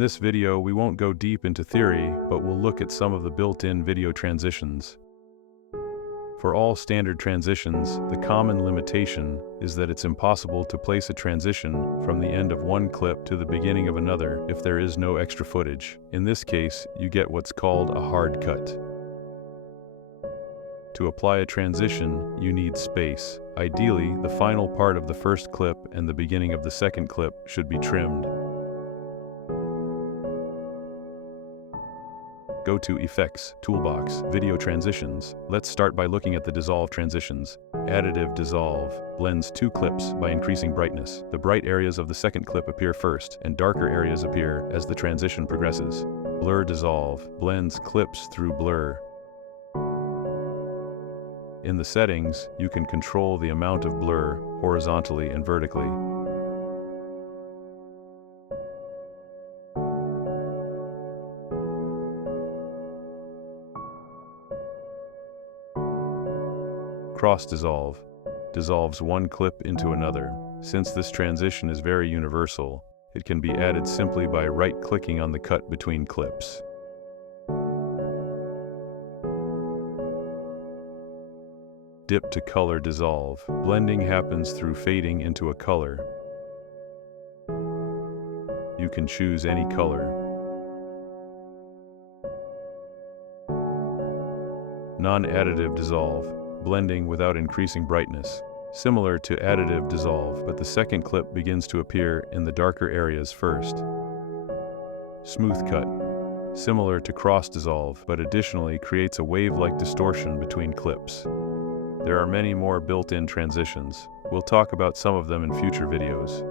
this video, we won't go deep into theory, but we'll look at some of the built-in video transitions. For all standard transitions, the common limitation is that it's impossible to place a transition from the end of one clip to the beginning of another if there is no extra footage. In this case, you get what's called a hard cut. To apply a transition, you need space. Ideally, the final part of the first clip and the beginning of the second clip should be trimmed. Go to Effects, Toolbox, Video Transitions. Let's start by looking at the dissolve transitions. Additive dissolve blends two clips by increasing brightness. The bright areas of the second clip appear first, and darker areas appear as the transition progresses. Blur dissolve blends clips through blur. In the settings, you can control the amount of blur horizontally and vertically. Cross dissolve dissolves one clip into another. Since this transition is very universal, it can be added simply by right-clicking on the cut between clips. Dip to color dissolve. Blending happens through fading into a color. You can choose any color. Non-additive dissolve. Blending without increasing brightness. Similar to additive dissolve, but the second clip begins to appear in the darker areas first. Smooth cut. Similar to cross dissolve, but additionally creates a wave-like distortion between clips. There are many more built-in transitions. We'll talk about some of them in future videos.